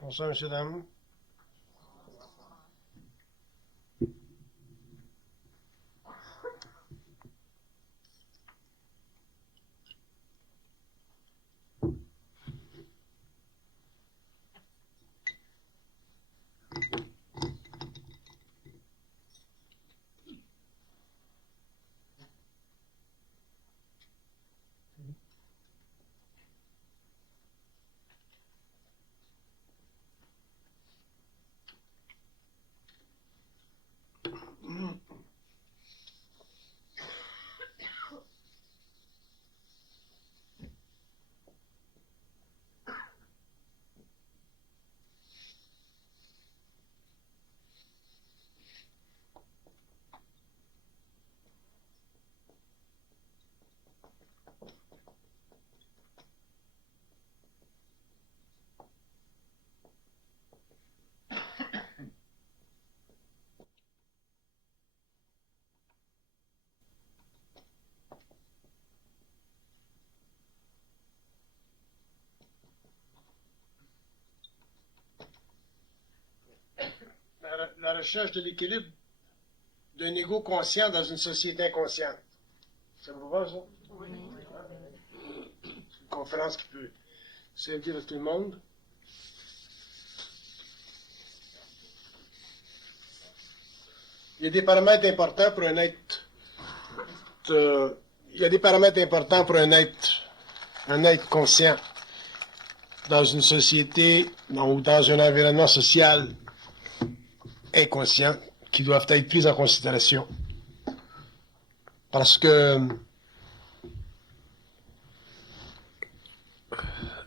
Bonsoir, messieurs, dames. La recherche de l'équilibre d'un ego conscient dans une société inconsciente. Ça vous va, ça? Oui. C'est une conférence qui peut servir à tout le monde. Il y a des paramètres importants pour un être. Il y a des paramètres importants pour un être conscient dans une société ou dans un environnement social inconscient qui doivent être pris en considération. Parce que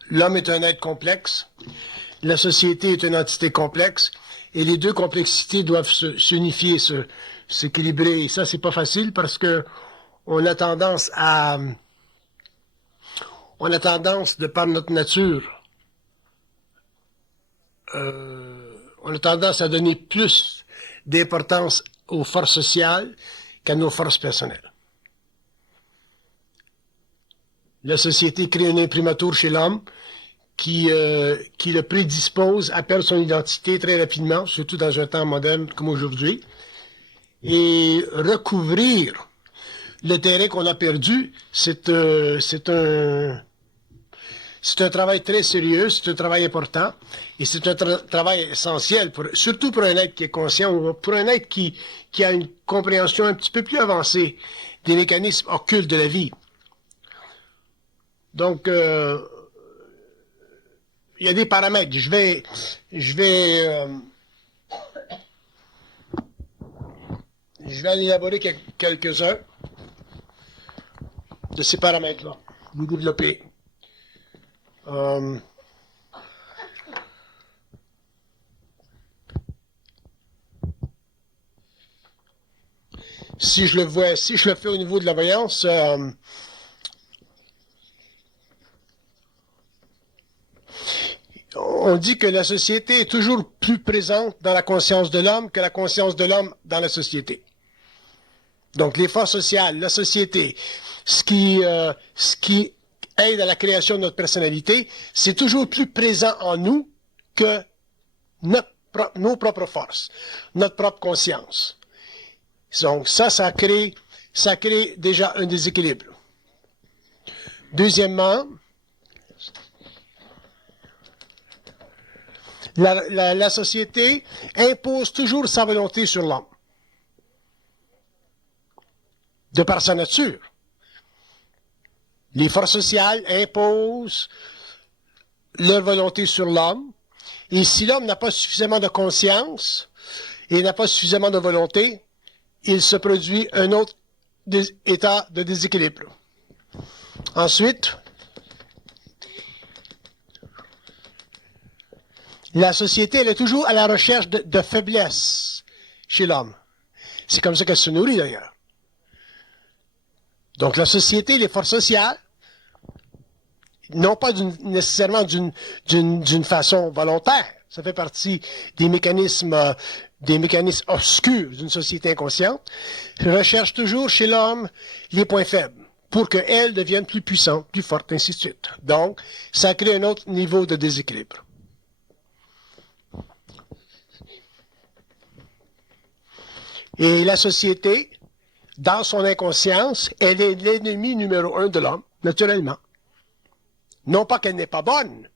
l'homme est un être complexe, la société est une entité complexe, et les deux complexités doivent s'unifier, s'équilibrer. Et ça, c'est pas facile parce que on a tendance, de par notre nature, on a tendance à donner plus d'importance aux forces sociales qu'à nos forces personnelles. La société crée un imprimatur chez l'homme qui le prédispose à perdre son identité très rapidement, surtout dans un temps moderne comme aujourd'hui, et recouvrir le terrain qu'on a perdu, c'est un travail très sérieux, c'est un travail important, et c'est un travail essentiel, surtout pour un être qui est conscient, ou pour un être qui a une compréhension un petit peu plus avancée des mécanismes occultes de la vie. Donc, il y a des paramètres. Je vais en élaborer quelques-uns de ces paramètres-là, les développer. Si je le fais au niveau de la voyance, on dit que la société est toujours plus présente dans la conscience de l'homme que la conscience de l'homme dans la société. Donc, les forces sociales, la société, ce qui aide à la création de notre personnalité, c'est toujours plus présent en nous que nos propres forces, notre propre conscience. Donc, ça crée déjà un déséquilibre. Deuxièmement, la société impose toujours sa volonté sur l'homme, de par sa nature. Les forces sociales imposent leur volonté sur l'homme, et si l'homme n'a pas suffisamment de conscience et n'a pas suffisamment de volonté, il se produit un autre état de déséquilibre. Ensuite, la société, elle est toujours à la recherche de faiblesse chez l'homme. C'est comme ça qu'elle se nourrit, d'ailleurs. Donc, la société, les forces sociales, non pas nécessairement d'une façon volontaire. Ça fait partie des mécanismes obscurs d'une société inconsciente. Recherche toujours chez l'homme les points faibles pour qu'elle devienne plus puissante, plus forte, ainsi de suite. Donc, ça crée un autre niveau de déséquilibre. Et la société, dans son inconscience, elle est l'ennemi numéro 1 de l'homme, naturellement. Non pas qu'elle n'est pas bonne,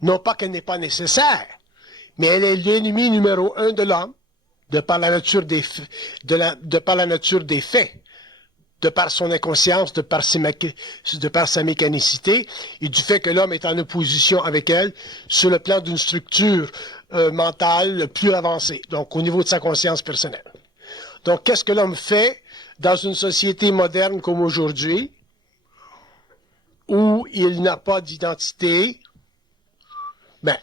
non pas qu'elle n'est pas nécessaire, mais elle est l'ennemi numéro 1 de l'homme, de par la nature des faits, de par son inconscience, de par sa mécanicité, et du fait que l'homme est en opposition avec elle sur le plan d'une structure mentale plus avancée, donc au niveau de sa conscience personnelle. Donc, qu'est-ce que l'homme fait dans une société moderne comme aujourd'hui, où il n'a pas d'identité? Ben,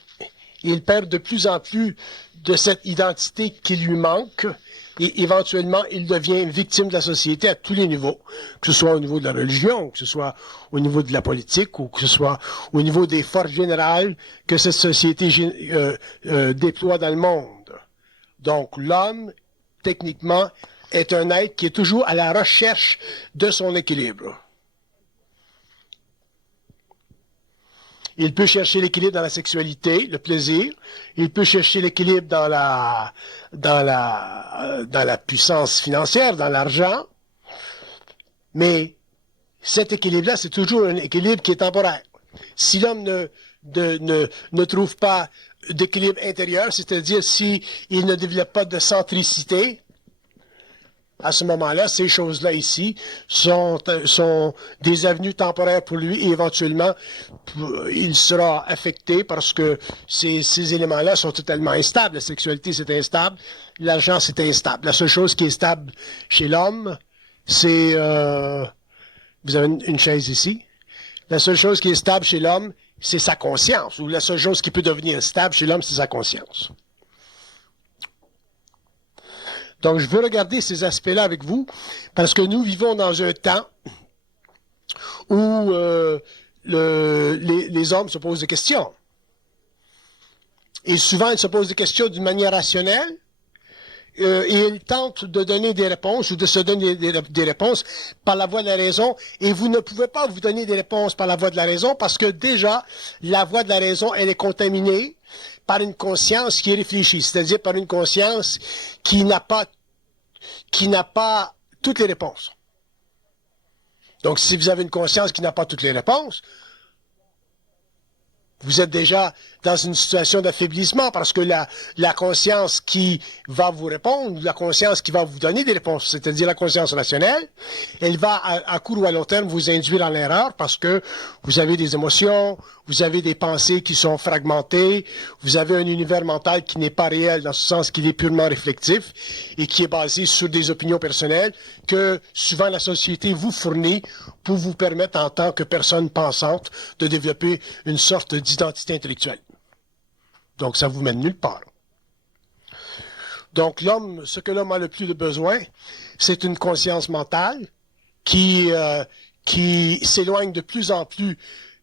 il perd de plus en plus de cette identité qui lui manque, et éventuellement, il devient victime de la société à tous les niveaux, que ce soit au niveau de la religion, que ce soit au niveau de la politique, ou que ce soit au niveau des forces générales que cette société déploie dans le monde. Donc, l'homme, techniquement, est un être qui est toujours à la recherche de son équilibre. Il peut chercher l'équilibre dans la sexualité, le plaisir. Il peut chercher l'équilibre dans la puissance financière, dans l'argent. Mais cet équilibre-là, c'est toujours un équilibre qui est temporaire. Si l'homme ne trouve pas d'équilibre intérieur, c'est-à-dire s'il ne développe pas de centricité, à ce moment-là, ces choses-là ici sont des avenues temporaires pour lui et éventuellement, il sera affecté parce que ces éléments-là sont totalement instables. La sexualité, c'est instable. L'argent, c'est instable. La seule chose qui est stable chez l'homme, c'est... vous avez une chaise ici. La seule chose qui est stable chez l'homme, c'est sa conscience. Ou la seule chose qui peut devenir stable chez l'homme, c'est sa conscience. Donc, je veux regarder ces aspects-là avec vous, parce que nous vivons dans un temps où les hommes se posent des questions. Et souvent, ils se posent des questions d'une manière rationnelle, et ils tentent de donner des réponses ou de se donner des réponses par la voie de la raison, et vous ne pouvez pas vous donner des réponses par la voie de la raison, parce que déjà, la voie de la raison, elle est contaminée par une conscience qui est réfléchie, c'est-à-dire par une conscience qui n'a pas toutes les réponses. Donc, si vous avez une conscience qui n'a pas toutes les réponses, vous êtes déjà dans une situation d'affaiblissement parce que la conscience qui va vous répondre, la conscience qui va vous donner des réponses, c'est-à-dire la conscience rationnelle, elle va à court ou à long terme vous induire en erreur parce que vous avez des émotions, vous avez des pensées qui sont fragmentées, vous avez un univers mental qui n'est pas réel dans ce sens qu'il est purement réflectif et qui est basé sur des opinions personnelles que souvent la société vous fournit pour vous permettre en tant que personne pensante de développer une sorte d'identité intellectuelle. Donc, ça vous mène nulle part. Donc, ce que l'homme a le plus de besoin, c'est une conscience mentale qui s'éloigne de plus en plus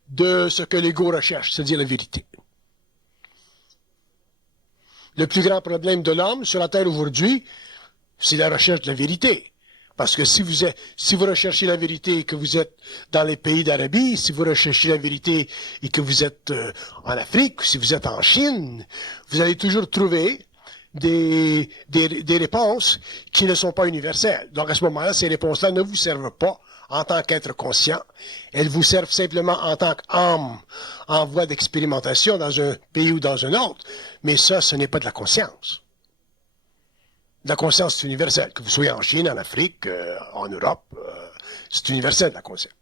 de ce que l'ego recherche, c'est-à-dire la vérité. Le plus grand problème de l'homme sur la Terre aujourd'hui, c'est la recherche de la vérité. Parce que si vous recherchez la vérité et que vous êtes dans les pays d'Arabie, si vous recherchez la vérité et que vous êtes en Afrique, si vous êtes en Chine, vous allez toujours trouver des réponses qui ne sont pas universelles. Donc à ce moment-là, ces réponses-là ne vous servent pas en tant qu'être conscient. Elles vous servent simplement en tant qu'âme en voie d'expérimentation dans un pays ou dans un autre. Mais ça, ce n'est pas de la conscience. La conscience, c'est universelle. Que vous soyez en Chine, en Afrique, en Europe, c'est universel, la conscience.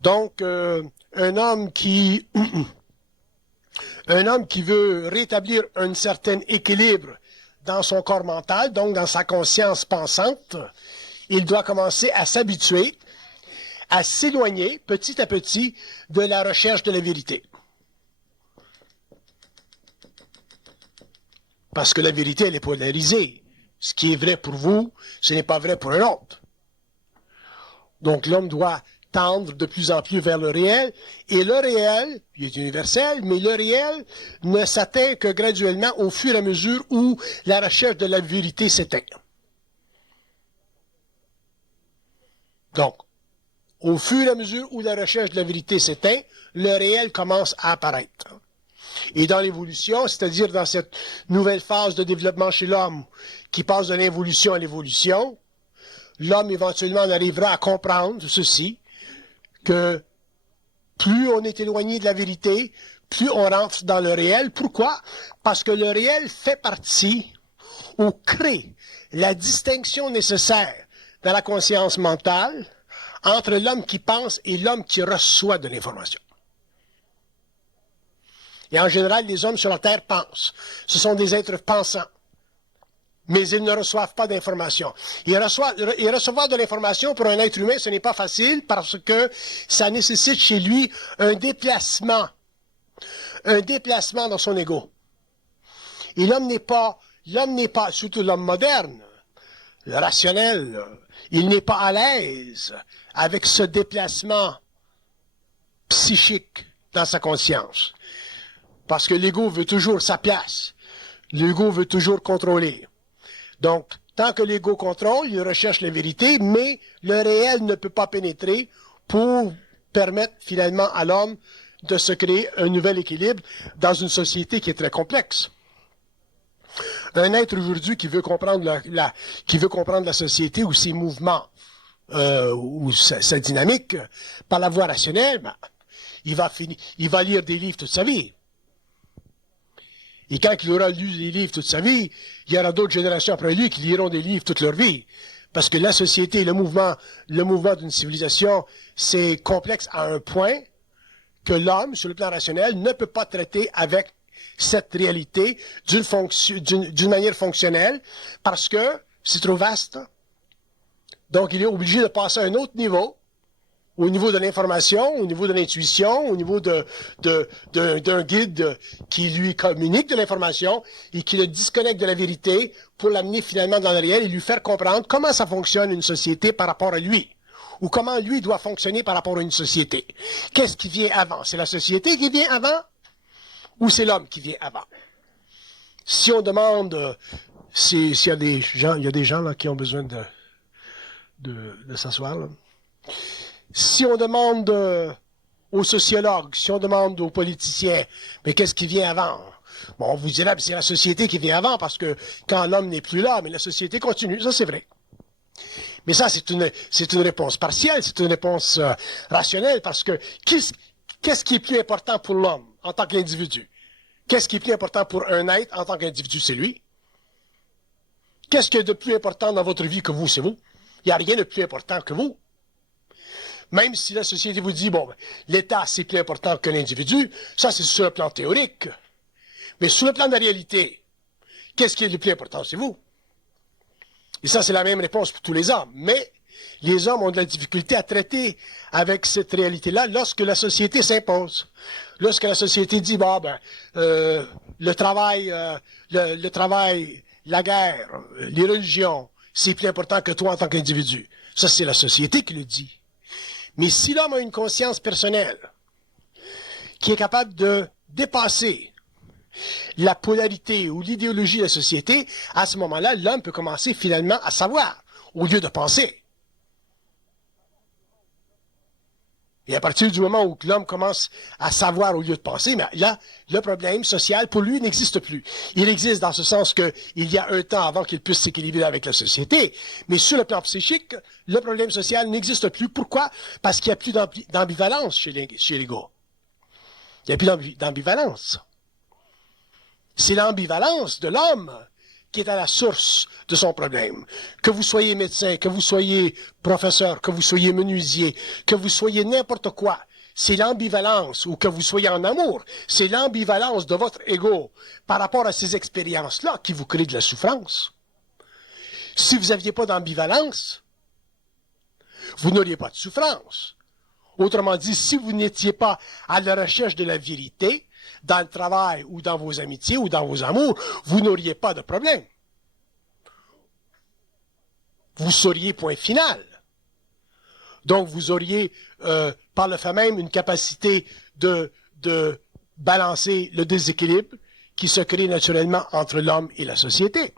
Donc, un homme qui veut rétablir un certain équilibre dans son corps mental, donc dans sa conscience pensante, il doit commencer à s'habituer, à s'éloigner petit à petit de la recherche de la vérité. Parce que la vérité, elle est polarisée. Ce qui est vrai pour vous, ce n'est pas vrai pour un autre. Donc l'homme doit tendre de plus en plus vers le réel. Et le réel, il est universel, mais le réel ne s'atteint que graduellement au fur et à mesure où la recherche de la vérité s'éteint. Donc, au fur et à mesure où la recherche de la vérité s'éteint, le réel commence à apparaître. Et dans l'évolution, c'est-à-dire dans cette nouvelle phase de développement chez l'homme qui passe de l'involution à l'évolution, l'homme éventuellement en arrivera à comprendre ceci, que plus on est éloigné de la vérité, plus on rentre dans le réel. Pourquoi? Parce que le réel fait partie ou crée la distinction nécessaire dans la conscience mentale entre l'homme qui pense et l'homme qui reçoit de l'information. Et en général, les hommes sur la Terre pensent. Ce sont des êtres pensants. Mais ils ne reçoivent pas d'informations. Et recevoir de l'information pour un être humain, ce n'est pas facile parce que ça nécessite chez lui un déplacement dans son ego. Et l'homme n'est pas, surtout l'homme moderne, le rationnel, il n'est pas à l'aise avec ce déplacement psychique dans sa conscience. Parce que l'ego veut toujours sa place. L'ego veut toujours contrôler. Donc, tant que l'ego contrôle, il recherche la vérité, mais le réel ne peut pas pénétrer pour permettre finalement à l'homme de se créer un nouvel équilibre dans une société qui est très complexe. Un être aujourd'hui qui veut comprendre la société ou ses mouvements ou sa dynamique par la voie rationnelle, ben, il va lire des livres toute sa vie. Et quand il aura lu des livres toute sa vie, il y aura d'autres générations après lui qui liront des livres toute leur vie. Parce que la société, le mouvement d'une civilisation, c'est complexe à un point que l'homme, sur le plan rationnel, ne peut pas traiter avec cette réalité d'une manière fonctionnelle parce que c'est trop vaste. Donc, il est obligé de passer à un autre niveau, au niveau de l'information, au niveau de l'intuition, au niveau d'un guide qui lui communique de l'information et qui le disconnecte de la vérité pour l'amener finalement dans le réel et lui faire comprendre comment ça fonctionne une société par rapport à lui. Ou comment lui doit fonctionner par rapport à une société. Qu'est-ce qui vient avant? C'est la société qui vient avant? Ou c'est l'homme qui vient avant? Si on demande, s'il y a des gens là qui ont besoin de s'asseoir, là. Si on demande aux sociologues, si on demande aux politiciens, mais qu'est-ce qui vient avant? Bon, on vous dira, c'est la société qui vient avant, parce que quand l'homme n'est plus là, mais la société continue, ça c'est vrai. Mais ça, c'est une réponse partielle, c'est une réponse rationnelle, parce que qu'est-ce qui est plus important pour l'homme en tant qu'individu? Qu'est-ce qui est plus important pour un être en tant qu'individu? C'est lui. Qu'est-ce qui est de plus important dans votre vie que vous? C'est vous. Il n'y a rien de plus important que vous. Même si la société vous dit, bon, l'État, c'est plus important que l'individu, ça, c'est sur le plan théorique. Mais sur le plan de la réalité, qu'est-ce qui est le plus important? C'est vous. Et ça, c'est la même réponse pour tous les hommes. Mais les hommes ont de la difficulté à traiter avec cette réalité-là lorsque la société s'impose. Lorsque la société dit, bon, ben, le travail, la guerre, les religions, c'est plus important que toi en tant qu'individu. Ça, c'est la société qui le dit. Mais si l'homme a une conscience personnelle qui est capable de dépasser la polarité ou l'idéologie de la société, à ce moment-là, l'homme peut commencer finalement à savoir, au lieu de penser. Et à partir du moment où l'homme commence à savoir au lieu de penser, mais là, le problème social, pour lui, n'existe plus. Il existe dans ce sens qu'il y a un temps avant qu'il puisse s'équilibrer avec la société. Mais sur le plan psychique, le problème social n'existe plus. Pourquoi? Parce qu'il n'y a plus d'ambivalence chez l'ego. Il n'y a plus d'ambivalence. C'est l'ambivalence de l'homme qui est à la source de son problème. Que vous soyez médecin, que vous soyez professeur, que vous soyez menuisier, que vous soyez n'importe quoi, c'est l'ambivalence, ou que vous soyez en amour, c'est l'ambivalence de votre ego par rapport à ces expériences-là qui vous créent de la souffrance. Si vous n'aviez pas d'ambivalence, vous n'auriez pas de souffrance. Autrement dit, si vous n'étiez pas à la recherche de la vérité, dans le travail ou dans vos amitiés ou dans vos amours, vous n'auriez pas de problème. Vous seriez point final. Donc, vous auriez, par le fait même, une capacité de balancer le déséquilibre qui se crée naturellement entre l'homme et la société.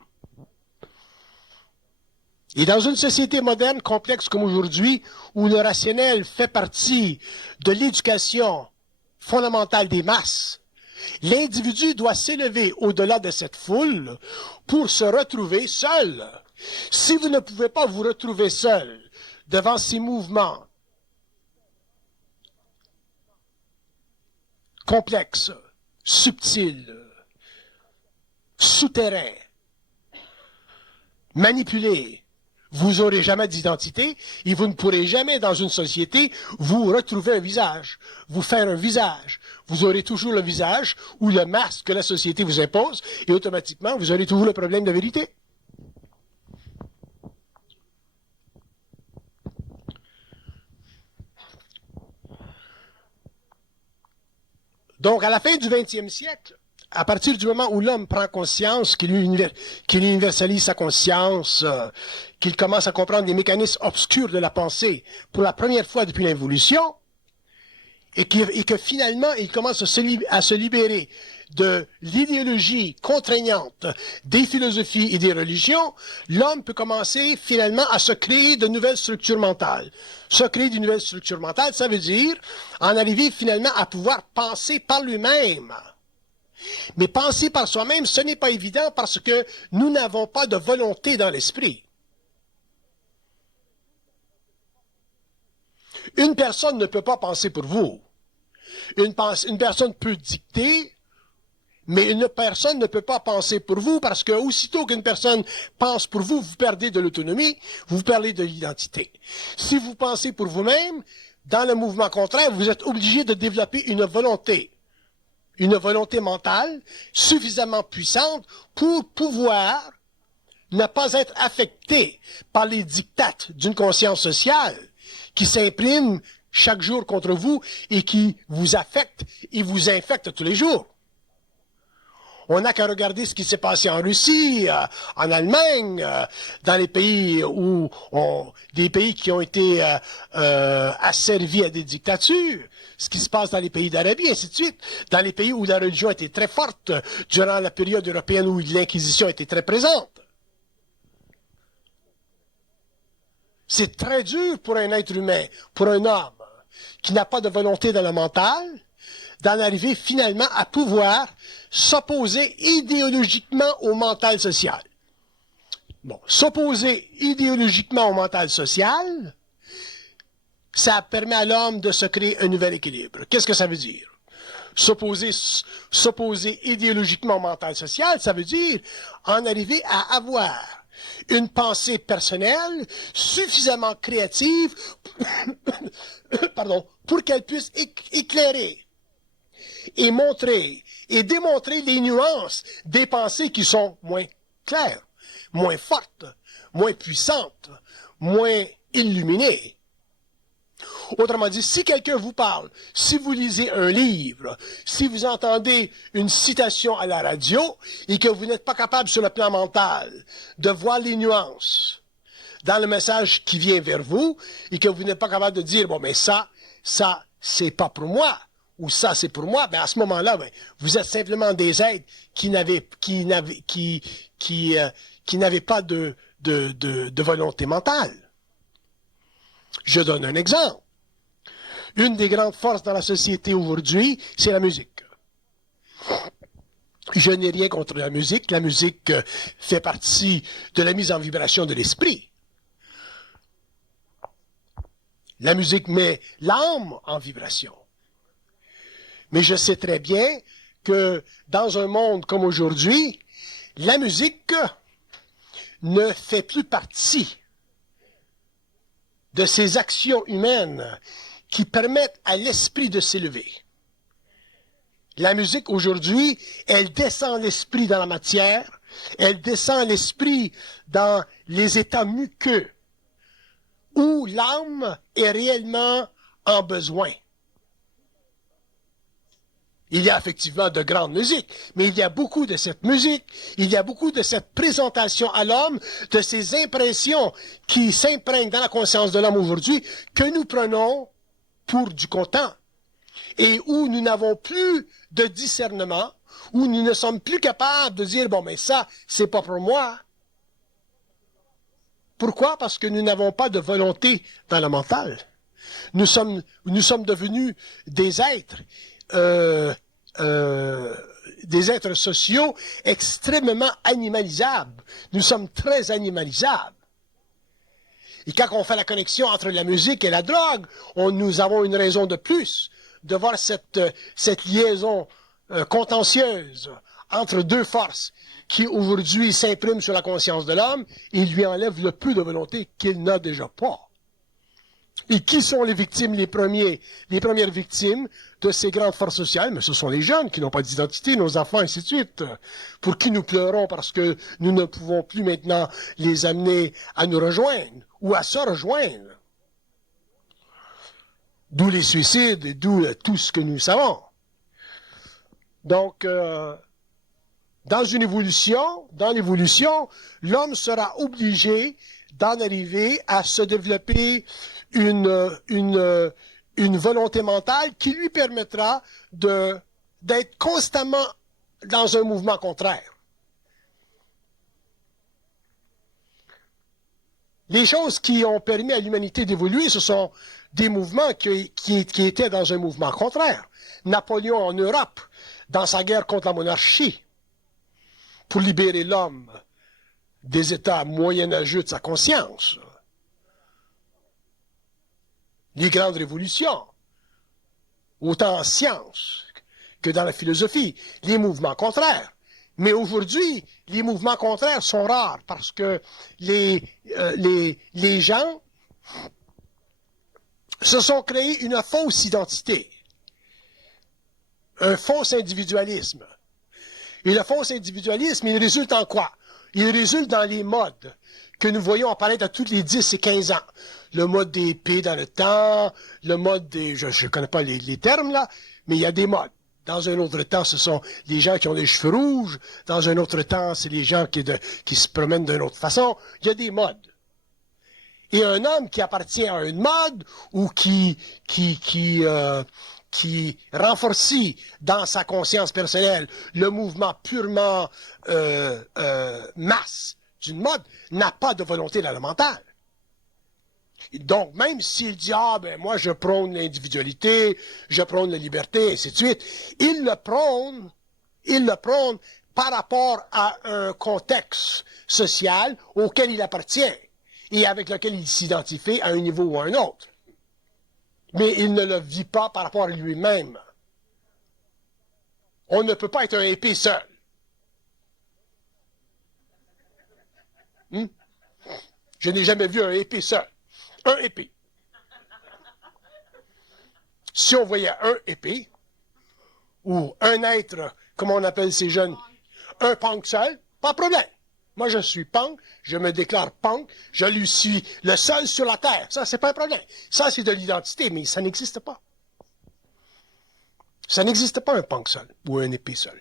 Et dans une société moderne, complexe comme aujourd'hui, où le rationnel fait partie de l'éducation fondamentale des masses, l'individu doit s'élever au-delà de cette foule pour se retrouver seul. Si vous ne pouvez pas vous retrouver seul devant ces mouvements complexes, subtils, souterrains, manipulés, vous n'aurez jamais d'identité et vous ne pourrez jamais, dans une société, vous retrouver un visage, vous faire un visage. Vous aurez toujours le visage ou le masque que la société vous impose et automatiquement, vous aurez toujours le problème de vérité. Donc, à la fin du 20e siècle, à partir du moment où l'homme prend conscience, qu'il universalise sa conscience, qu'il commence à comprendre les mécanismes obscurs de la pensée pour la première fois depuis l'évolution, et que finalement, il commence à se libérer de l'idéologie contraignante des philosophies et des religions, l'homme peut commencer finalement à se créer de nouvelles structures mentales. Se créer de nouvelles structures mentales, ça veut dire en arriver finalement à pouvoir penser par lui-même. Mais penser par soi-même, ce n'est pas évident parce que nous n'avons pas de volonté dans l'esprit. Une personne ne peut pas penser pour vous. Une personne peut dicter, mais une personne ne peut pas penser pour vous parce que aussitôt qu'une personne pense pour vous, vous perdez de l'autonomie, vous perdez de l'identité. Si vous pensez pour vous-même, dans le mouvement contraire, vous êtes obligé de développer une volonté mentale suffisamment puissante pour pouvoir ne pas être affecté par les dictates d'une conscience sociale qui s'imprime chaque jour contre vous et qui vous affecte et vous infecte tous les jours. On n'a qu'à regarder ce qui s'est passé en Russie, en Allemagne, dans les pays des pays qui ont été asservis à des dictatures, ce qui se passe dans les pays d'Arabie, ainsi de suite, dans les pays où la religion était très forte, durant la période européenne où l'Inquisition était très présente. C'est très dur pour un être humain, pour un homme, qui n'a pas de volonté dans le mental, d'en arriver finalement à pouvoir s'opposer idéologiquement au mental social. Bon, s'opposer idéologiquement au mental social, ça permet à l'homme de se créer un nouvel équilibre. Qu'est-ce que ça veut dire? S'opposer idéologiquement au mental social, ça veut dire en arriver à avoir une pensée personnelle suffisamment créative pour qu'elle puisse éclairer et montrer et démontrer les nuances des pensées qui sont moins claires, moins fortes, moins puissantes, moins illuminées. Autrement dit, si quelqu'un vous parle, si vous lisez un livre, si vous entendez une citation à la radio et que vous n'êtes pas capable sur le plan mental de voir les nuances dans le message qui vient vers vous et que vous n'êtes pas capable de dire, bon, mais ça, c'est pas pour moi, ou ça, c'est pour moi, ben à ce moment-là, ben, vous êtes simplement des êtres qui n'avaient pas de volonté mentale. Je donne un exemple. Une des grandes forces dans la société aujourd'hui, c'est la musique. Je n'ai rien contre la musique. La musique fait partie de la mise en vibration de l'esprit. La musique met l'âme en vibration. Mais je sais très bien que dans un monde comme aujourd'hui, la musique ne fait plus partie de ces actions humaines qui permettent à l'esprit de s'élever. La musique aujourd'hui, elle descend l'esprit dans la matière, elle descend l'esprit dans les états muqueux, où l'âme est réellement en besoin. Il y a effectivement de grandes musiques, mais il y a beaucoup de cette musique, il y a beaucoup de cette présentation à l'homme, de ces impressions qui s'imprègnent dans la conscience de l'homme aujourd'hui, que nous prenons pour du content, et où nous n'avons plus de discernement, où nous ne sommes plus capables de dire, bon, mais ça, c'est pas pour moi. Pourquoi? Parce que nous n'avons pas de volonté dans le mental. Nous sommes devenus des êtres, des êtres sociaux extrêmement animalisables. Nous sommes très animalisables. Et quand on fait la connexion entre la musique et la drogue, nous avons une raison de plus de voir cette liaison contentieuse entre deux forces qui aujourd'hui s'impriment sur la conscience de l'homme et lui enlèvent le peu de volonté qu'il n'a déjà pas. Et qui sont les victimes, les premières victimes de ces grandes forces sociales? Mais ce sont les jeunes qui n'ont pas d'identité, nos enfants, et ainsi de suite. Pour qui nous pleurons parce que nous ne pouvons plus maintenant les amener à nous rejoindre ou à se rejoindre. D'où les suicides et d'où tout ce que nous savons. Donc, dans l'évolution, l'homme sera obligé d'en arriver à se développer une volonté mentale qui lui permettra d'être constamment dans un mouvement contraire. Les choses qui ont permis à l'humanité d'évoluer, ce sont des mouvements qui étaient dans un mouvement contraire. Napoléon en Europe, dans sa guerre contre la monarchie, pour libérer l'homme des états moyenâgeux de sa conscience. Les grandes révolutions, autant en sciences que dans la philosophie, les mouvements contraires. Mais aujourd'hui, les mouvements contraires sont rares parce que les gens se sont créés une fausse identité, un faux individualisme. Et le faux individualisme, il résulte en quoi? Il résulte dans les modes que nous voyons apparaître à tous les 10 et 15 ans. Le mode des épées dans le temps, le mode des... Je ne connais pas les termes, là, mais il y a des modes. Dans un autre temps, ce sont les gens qui ont des cheveux rouges. Dans un autre temps, c'est les gens qui se promènent d'une autre façon. Il y a des modes. Et un homme qui appartient à une mode ou qui renforce dans sa conscience personnelle le mouvement purement masse d'une mode, n'a pas de volonté dans le mental. Donc, même s'il dit, ah, ben, moi, je prône l'individualité, je prône la liberté, et ainsi de suite, il le prône par rapport à un contexte social auquel il appartient et avec lequel il s'identifie à un niveau ou à un autre. Mais il ne le vit pas par rapport à lui-même. On ne peut pas être un épée seul. Je n'ai jamais vu un épée seul. Un épée. Si on voyait un épée, ou un être, comme on appelle ces jeunes, un punk seul, pas de problème. Moi, je suis punk, je me déclare punk, je lui suis le seul sur la terre. Ça, c'est pas un problème. Ça, c'est de l'identité, mais ça n'existe pas. Ça n'existe pas un punk seul, ou un épée seul.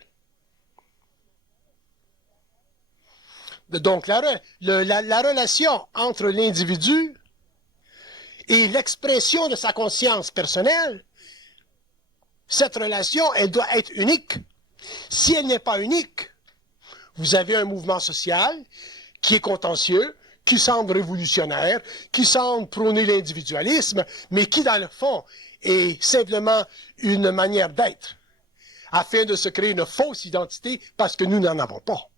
Donc, la relation entre l'individu et l'expression de sa conscience personnelle, cette relation, elle doit être unique. Si elle n'est pas unique, vous avez un mouvement social qui est contentieux, qui semble révolutionnaire, qui semble prôner l'individualisme, mais qui, dans le fond, est simplement une manière d'être, afin de se créer une fausse identité parce que nous n'en avons pas.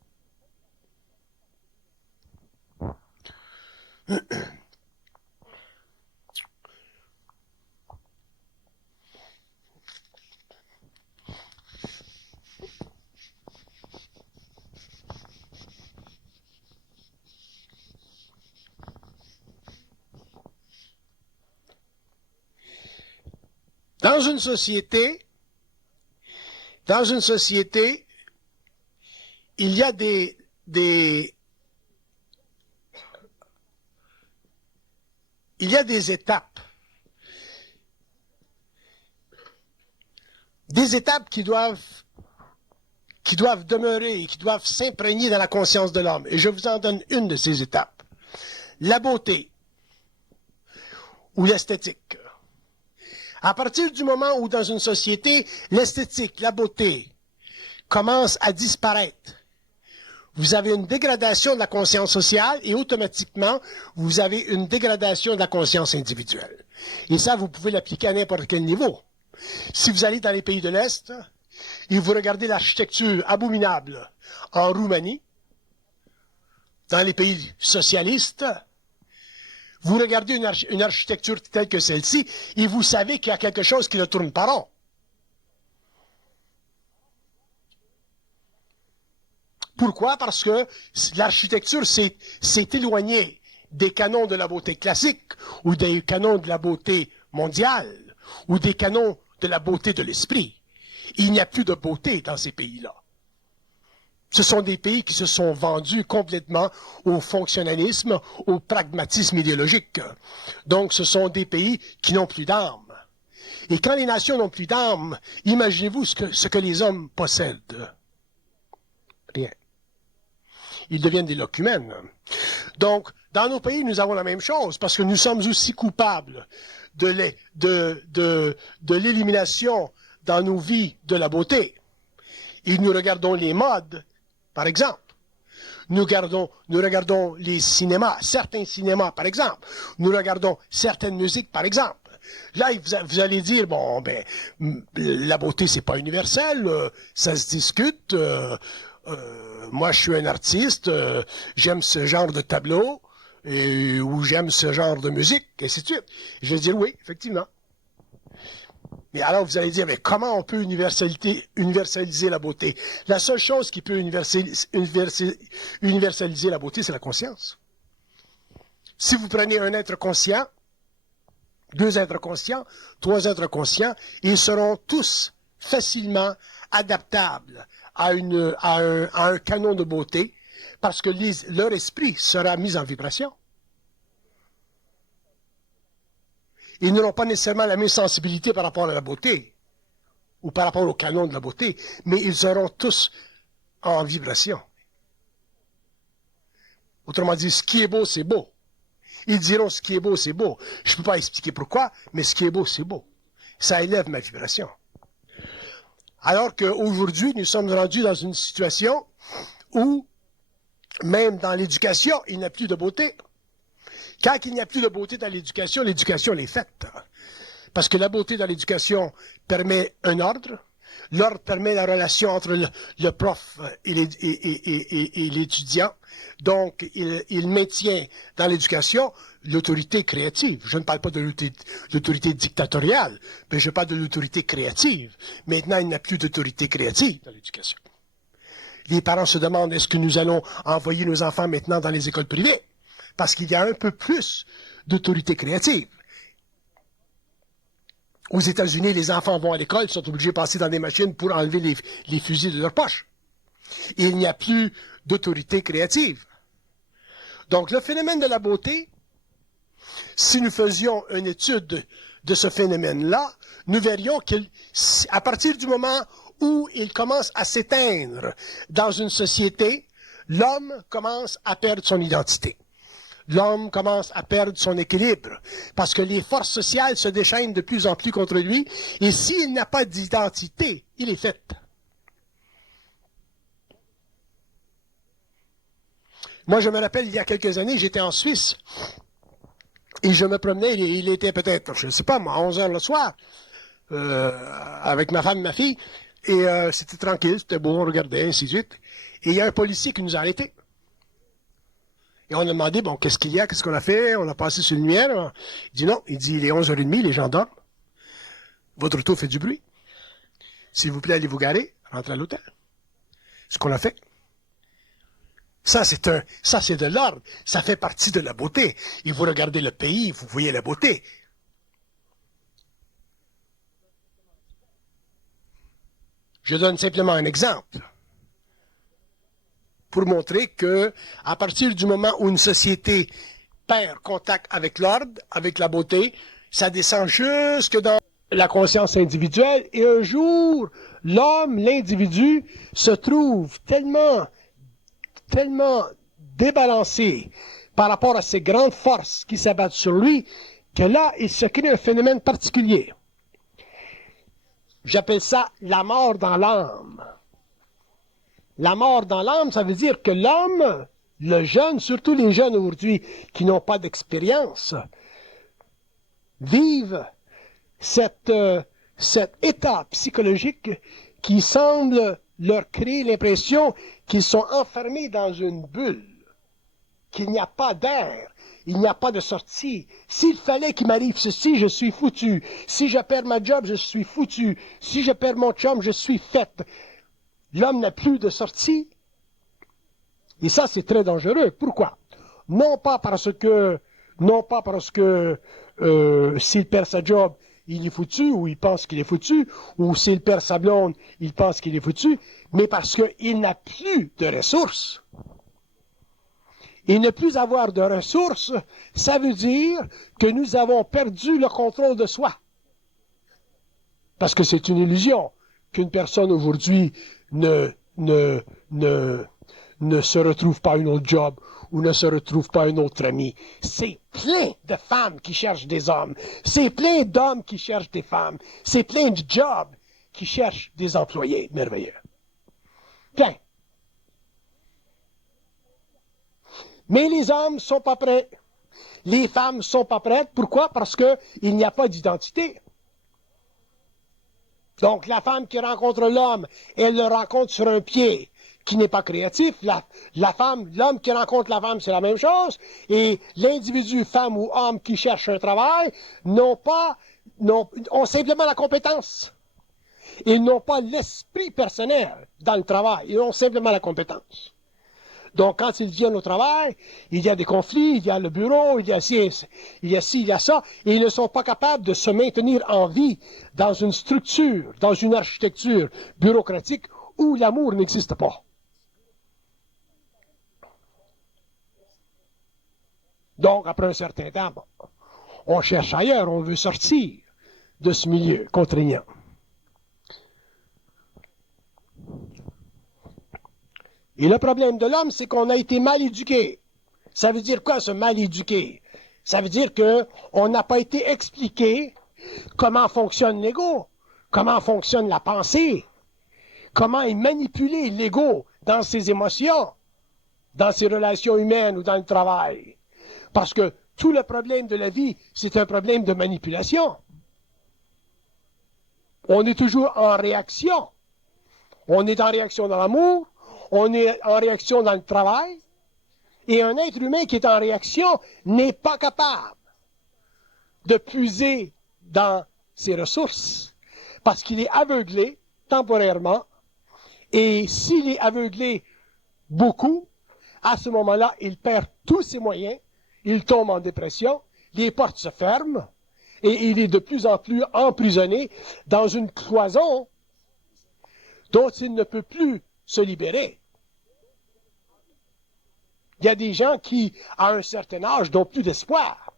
Dans une société, il y a des étapes des étapes qui doivent demeurer et qui doivent s'imprégner dans la conscience de l'homme. Et je vous en donne une de ces étapes. La beauté ou l'esthétique. À partir du moment où dans une société, l'esthétique, la beauté commence à disparaître, vous avez une dégradation de la conscience sociale et automatiquement, vous avez une dégradation de la conscience individuelle. Et ça, vous pouvez l'appliquer à n'importe quel niveau. Si vous allez dans les pays de l'Est et vous regardez l'architecture abominable en Roumanie, dans les pays socialistes, vous regardez une architecture telle que celle-ci et vous savez qu'il y a quelque chose qui ne tourne pas rond. Pourquoi? Parce que l'architecture s'est éloignée des canons de la beauté classique ou des canons de la beauté mondiale ou des canons de la beauté de l'esprit. Il n'y a plus de beauté dans ces pays-là. Ce sont des pays qui se sont vendus complètement au fonctionnalisme, au pragmatisme idéologique. Donc, ce sont des pays qui n'ont plus d'âme. Et quand les nations n'ont plus d'âme, imaginez-vous ce que les hommes possèdent. Rien. Ils deviennent des locumènes. Donc, dans nos pays, nous avons la même chose, parce que nous sommes aussi coupables de l'élimination dans nos vies de la beauté. Et nous regardons les modes, par exemple. Nous regardons les cinémas, certains cinémas, par exemple. Nous regardons certaines musiques, par exemple. Là, vous allez dire, bon, ben, la beauté, c'est pas universel, ça se discute. Moi, je suis un artiste, j'aime ce genre de tableau, ou j'aime ce genre de musique, et ainsi de suite. Je vais dire oui, effectivement. Mais alors, vous allez dire, mais comment on peut universaliser la beauté? La seule chose qui peut universaliser la beauté, c'est la conscience. Si vous prenez un être conscient, 2 êtres conscients, 3 êtres conscients, ils seront tous facilement adaptables à un canon de beauté, parce que leur esprit sera mis en vibration. Ils n'auront pas nécessairement la même sensibilité par rapport à la beauté, ou par rapport au canon de la beauté, mais ils seront tous en vibration. Autrement dit, ce qui est beau, c'est beau. Ils diront ce qui est beau, c'est beau. Je ne peux pas expliquer pourquoi, mais ce qui est beau, c'est beau. Ça élève ma vibration. Alors qu'aujourd'hui, nous sommes rendus dans une situation où, même dans l'éducation, il n'y a plus de beauté. Quand il n'y a plus de beauté dans l'éducation, l'éducation est faite. Parce que la beauté dans l'éducation permet un ordre. L'ordre permet la relation entre le prof et l'étudiant. Donc, il maintient dans l'éducation l'autorité créative. Je ne parle pas de l'autorité dictatoriale, mais je parle de l'autorité créative. Maintenant, il n'y a plus d'autorité créative dans l'éducation. Les parents se demandent, est-ce que nous allons envoyer nos enfants maintenant dans les écoles privées? Parce qu'il y a un peu plus d'autorité créative. Aux États-Unis, les enfants vont à l'école, sont obligés de passer dans des machines pour enlever les fusils de leur poche. Et il n'y a plus d'autorité créative. Donc, le phénomène de la beauté, si nous faisions une étude de ce phénomène-là, nous verrions qu'à partir du moment où il commence à s'éteindre dans une société, l'homme commence à perdre son identité. L'homme commence à perdre son équilibre parce que les forces sociales se déchaînent de plus en plus contre lui et s'il n'a pas d'identité, il est fait. Moi, je me rappelle, il y a quelques années, j'étais en Suisse et je me promenais, il était peut-être, je ne sais pas moi, 11 heures le soir, avec ma femme et ma fille, et c'était tranquille, c'était beau, on regardait, ainsi de suite. Et il y a un policier qui nous a arrêtés. Et on a demandé, bon, qu'est-ce qu'il y a, qu'est-ce qu'on a fait? On a passé sur une lumière. Il dit non, il est 11h30, les gens dorment. Votre auto fait du bruit. S'il vous plaît, allez vous garer, rentrez à l'hôtel. Ce qu'on a fait. Ça, c'est de l'ordre. Ça fait partie de la beauté. Et vous regardez le pays, vous voyez la beauté. Je donne simplement un exemple. Pour montrer que, à partir du moment où une société perd contact avec l'ordre, avec la beauté, ça descend jusque dans la conscience individuelle, et un jour, l'homme, l'individu, se trouve tellement débalancé par rapport à ces grandes forces qui s'abattent sur lui, que là, il se crée un phénomène particulier. J'appelle ça la mort dans l'âme. La mort dans l'âme, ça veut dire que l'homme, le jeune, surtout les jeunes aujourd'hui qui n'ont pas d'expérience, vivent cet état psychologique qui semble leur créer l'impression qu'ils sont enfermés dans une bulle, qu'il n'y a pas d'air, il n'y a pas de sortie. S'il fallait qu'il m'arrive ceci, je suis foutu. Si je perds ma job, je suis foutu. Si je perds mon chum, je suis faite. L'homme n'a plus de sortie. Et ça, c'est très dangereux. Pourquoi? Non pas parce que s'il perd sa job, il est foutu, ou il pense qu'il est foutu, ou s'il perd sa blonde, il pense qu'il est foutu, mais parce qu'il n'a plus de ressources. Et ne plus avoir de ressources, ça veut dire que nous avons perdu le contrôle de soi. Parce que c'est une illusion qu'une personne aujourd'hui ne se retrouve pas un autre job ou ne se retrouve pas un autre ami. C'est plein de femmes qui cherchent des hommes. C'est plein d'hommes qui cherchent des femmes. C'est plein de jobs qui cherchent des employés merveilleux. Plein. Mais les hommes sont pas prêts. Les femmes sont pas prêtes. Pourquoi? Parce qu'il n'y a pas d'identité. Donc, la femme qui rencontre l'homme, elle le rencontre sur un pied qui n'est pas créatif. L'homme qui rencontre la femme, c'est la même chose. Et l'individu, femme ou homme qui cherche un travail, ont simplement la compétence. Ils n'ont pas l'esprit personnel dans le travail. Ils ont simplement la compétence. Donc, quand ils viennent au travail, il y a des conflits, il y a le bureau, il y a ci, il y a ça, et ils ne sont pas capables de se maintenir en vie dans une structure, dans une architecture bureaucratique où l'amour n'existe pas. Donc, après un certain temps, on cherche ailleurs, on veut sortir de ce milieu contraignant. Et le problème de l'homme, c'est qu'on a été mal éduqué. Ça veut dire quoi, ce mal éduqué? Ça veut dire qu'on n'a pas été expliqué comment fonctionne l'ego, comment fonctionne la pensée, comment est manipulé l'ego dans ses émotions, dans ses relations humaines ou dans le travail. Parce que tout le problème de la vie, c'est un problème de manipulation. On est toujours en réaction. On est en réaction dans l'amour, on est en réaction dans le travail, et un être humain qui est en réaction n'est pas capable de puiser dans ses ressources, parce qu'il est aveuglé temporairement, et s'il est aveuglé beaucoup, à ce moment-là, il perd tous ses moyens, il tombe en dépression, les portes se ferment, et il est de plus en plus emprisonné dans une cloison dont il ne peut plus se libérer. Il y a des gens qui, à un certain âge, n'ont plus d'espoir.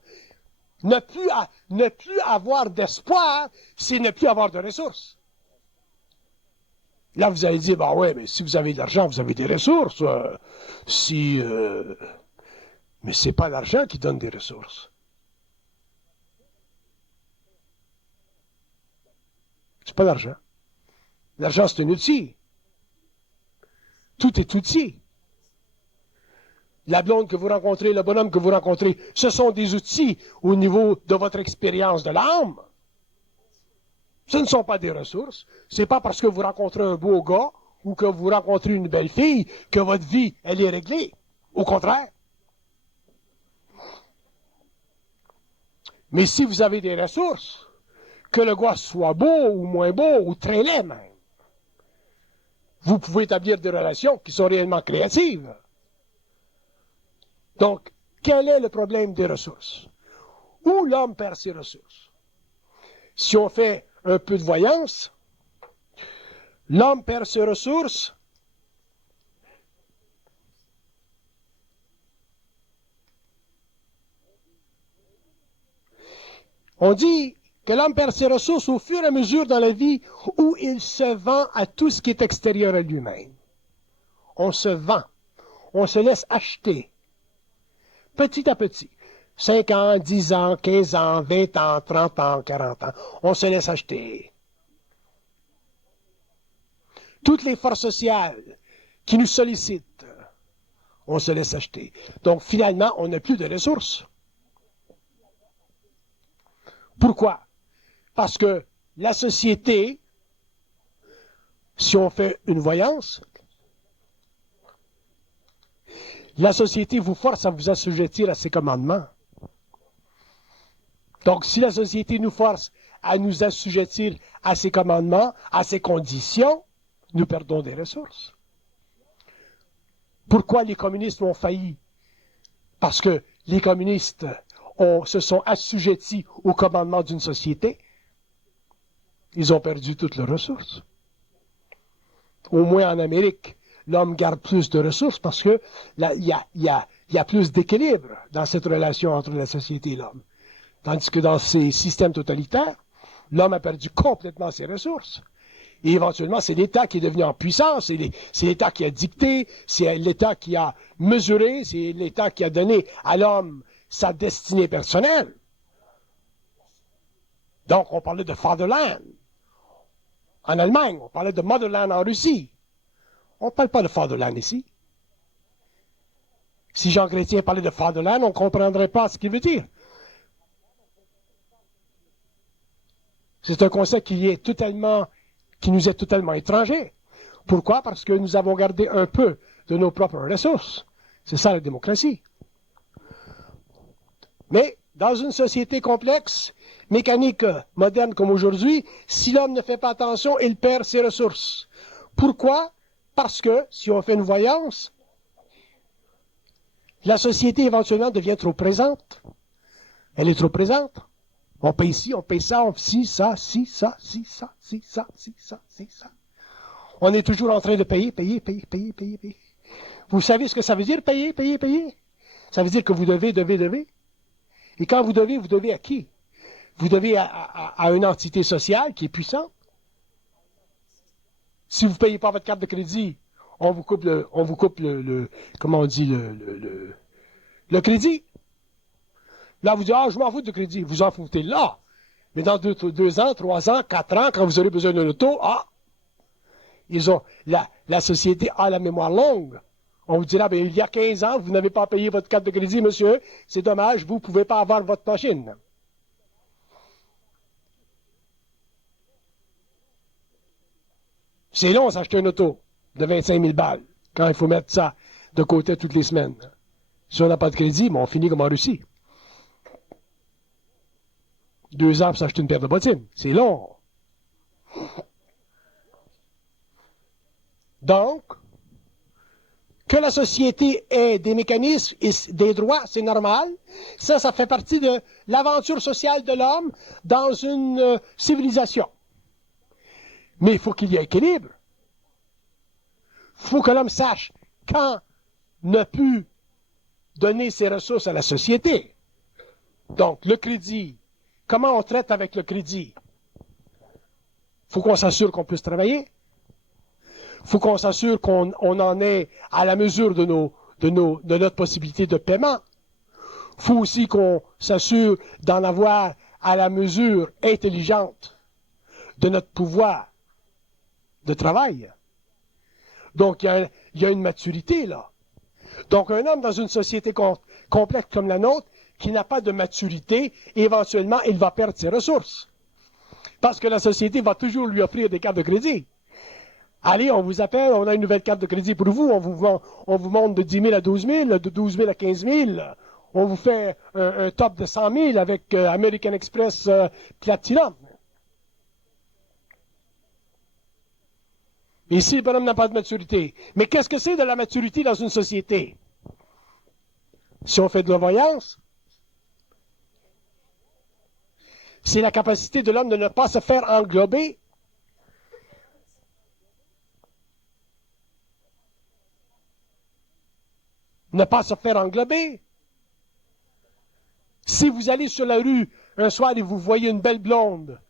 Ne plus avoir d'espoir, c'est ne plus avoir de ressources. Là, vous allez dire, bah ouais, mais si vous avez de l'argent, vous avez des ressources. Mais c'est pas l'argent qui donne des ressources. C'est pas l'argent. L'argent, c'est un outil. Tout est outil. La blonde que vous rencontrez, le bonhomme que vous rencontrez, ce sont des outils au niveau de votre expérience de l'âme. Ce ne sont pas des ressources. C'est pas parce que vous rencontrez un beau gars ou que vous rencontrez une belle fille que votre vie, elle est réglée. Au contraire. Mais si vous avez des ressources, que le gars soit beau ou moins beau ou très laid même, vous pouvez établir des relations qui sont réellement créatives. Donc, quel est le problème des ressources? Où l'homme perd ses ressources? Si on fait un peu de voyance, l'homme perd ses ressources on dit que l'homme perd ses ressources au fur et à mesure dans la vie où il se vend à tout ce qui est extérieur à lui-même. On se vend. On se laisse acheter. Petit à petit. 5 ans, 10 ans, 15 ans, 20 ans, 30 ans, 40 ans. On se laisse acheter. Toutes les forces sociales qui nous sollicitent, on se laisse acheter. Donc, finalement, on n'a plus de ressources. Pourquoi? Parce que la société, si on fait une voyance, la société vous force à vous assujettir à ses commandements. Donc, si la société nous force à nous assujettir à ses commandements, à ses conditions, nous perdons des ressources. Pourquoi les communistes ont failli? Parce que les communistes se sont assujettis au commandement d'une société. Ils ont perdu toutes leurs ressources. Au moins en Amérique, l'homme garde plus de ressources parce que il y a plus d'équilibre dans cette relation entre la société et l'homme. Tandis que dans ces systèmes totalitaires, l'homme a perdu complètement ses ressources. Et éventuellement, c'est l'État qui est devenu en puissance, c'est l'État qui a dicté, c'est l'État qui a mesuré, c'est l'État qui a donné à l'homme sa destinée personnelle. Donc, on parlait de Fatherland en Allemagne, on parlait de Motherland en Russie. On ne parle pas de Fatherland ici. Si Jean Chrétien parlait de Fatherland, on ne comprendrait pas ce qu'il veut dire. C'est un concept qui nous est totalement étranger. Pourquoi? Parce que nous avons gardé un peu de nos propres ressources. C'est ça la démocratie. Mais dans une société complexe, mécanique, moderne comme aujourd'hui, si l'homme ne fait pas attention, il perd ses ressources. Pourquoi? Parce que, si on fait une voyance, la société éventuellement devient trop présente. Elle est trop présente. On paye ci, on paye ça, on ci, ça, ci, ça, ci, ça, ci, ça, ci, ça, ci, ça. On est toujours en train de payer. Vous savez ce que ça veut dire, payer? Ça veut dire que vous devez. Et quand vous devez à qui? Vous devez à une entité sociale qui est puissante. Si vous ne payez pas votre carte de crédit, on vous coupe comment on dit, le crédit. Là, vous dites, je m'en fous du crédit. Vous en foutez là. Mais dans 2 ans, 3 ans, 4 ans, quand vous aurez besoin d'un auto, la société a la mémoire longue. On vous dira, il y a 15 ans, vous n'avez pas payé votre carte de crédit, monsieur. C'est dommage, vous ne pouvez pas avoir votre machine. C'est long, s'acheter une auto de 25 000 balles, quand il faut mettre ça de côté toutes les semaines. Si on n'a pas de crédit, on finit comme en Russie. 2 ans pour s'acheter une paire de bottines. C'est long. Donc, que la société ait des mécanismes et des droits, c'est normal. Ça fait partie de l'aventure sociale de l'homme dans une civilisation. Mais il faut qu'il y ait équilibre. Il faut que l'homme sache quand ne plus donner ses ressources à la société. Donc, le crédit, comment on traite avec le crédit? Il faut qu'on s'assure qu'on puisse travailler. Il faut qu'on s'assure qu'on en est à la mesure de notre possibilité de paiement. Il faut aussi qu'on s'assure d'en avoir à la mesure intelligente de notre pouvoir de travail. Donc, il y a une maturité là. Donc, un homme dans une société complexe comme la nôtre, qui n'a pas de maturité, éventuellement, il va perdre ses ressources. Parce que la société va toujours lui offrir des cartes de crédit. Allez, on vous appelle, on a une nouvelle carte de crédit pour vous, on vous monte de 10 000 à 12 000, de 12 000 à 15 000, on vous fait un top de 100 000 avec American Express Platinum. Ici, le bonhomme n'a pas de maturité. Mais qu'est-ce que c'est de la maturité dans une société? Si on fait de la voyance, c'est la capacité de l'homme de ne pas se faire englober. Ne pas se faire englober. Si vous allez sur la rue un soir et vous voyez une belle blonde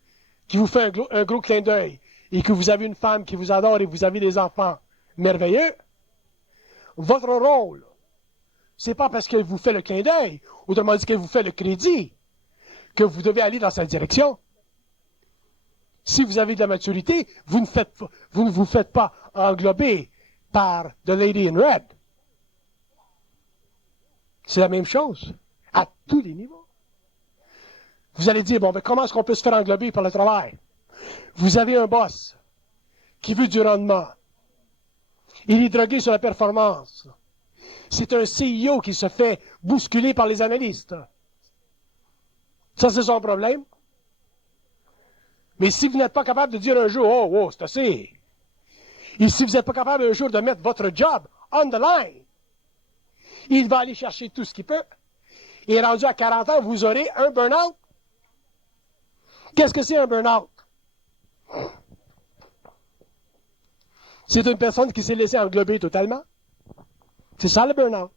qui vous fait un gros clin d'œil et que vous avez une femme qui vous adore et vous avez des enfants merveilleux, votre rôle, c'est pas parce qu'elle vous fait le clin d'œil, autrement dit qu'elle vous fait le crédit, que vous devez aller dans cette direction. Si vous avez de la maturité, vous ne vous faites pas englober par The Lady in Red. C'est la même chose, à tous les niveaux. Vous allez dire, bon, ben comment est-ce qu'on peut se faire englober par le travail? Vous avez un boss qui veut du rendement. Il est drogué sur la performance. C'est un CEO qui se fait bousculer par les analystes. Ça, c'est son problème. Mais si vous n'êtes pas capable de dire un jour, oh, c'est assez. Et si vous n'êtes pas capable un jour de mettre votre job on the line, il va aller chercher tout ce qu'il peut. Et rendu à 40 ans, vous aurez un burn-out. Qu'est-ce que c'est un burn-out? C'est une personne qui s'est laissée englober totalement. C'est ça le burn-out.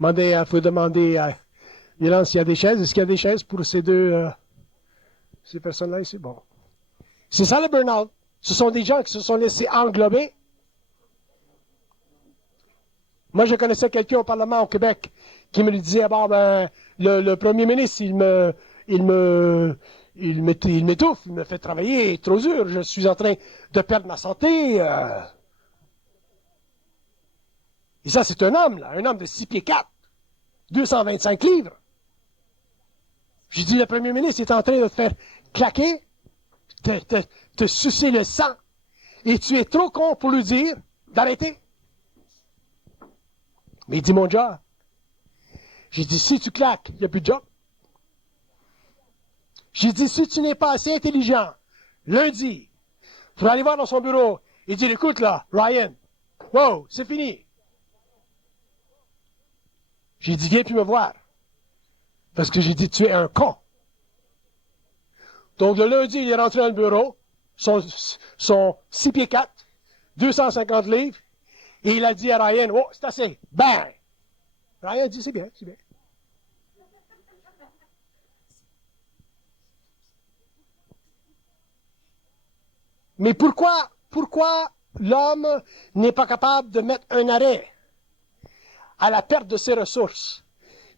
Il faut demander à Milan s'il y a des chaises. Est-ce qu'il y a des chaises pour ces personnes-là ici? Bon. C'est ça le burn-out. Ce sont des gens qui se sont laissés englober. Moi, je connaissais quelqu'un au Parlement au Québec qui me disait, ah bon, ben, le premier ministre, il m'étouffe, il me fait travailler trop dur, je suis en train de perdre ma santé. Et ça, c'est un homme, là, un homme de 6 pieds 4, 225 livres. J'ai dit, le premier ministre est en train de te faire claquer, te sucer le sang, et tu es trop con pour lui dire d'arrêter. Mais il dit, mon job. J'ai dit, si tu claques, il n'y a plus de job. J'ai dit, si tu n'es pas assez intelligent, lundi, pour aller voir dans son bureau et dire, écoute là, Ryan, wow, c'est fini. J'ai dit, viens puis me voir. Parce que j'ai dit, tu es un con. Donc, le lundi, il est rentré dans le bureau, son 6 pieds 4, 250 livres, et il a dit à Ryan, oh, c'est assez. Bang! Ryan a dit, c'est bien, c'est bien. Mais pourquoi l'homme n'est pas capable de mettre un arrêt à la perte de ses ressources?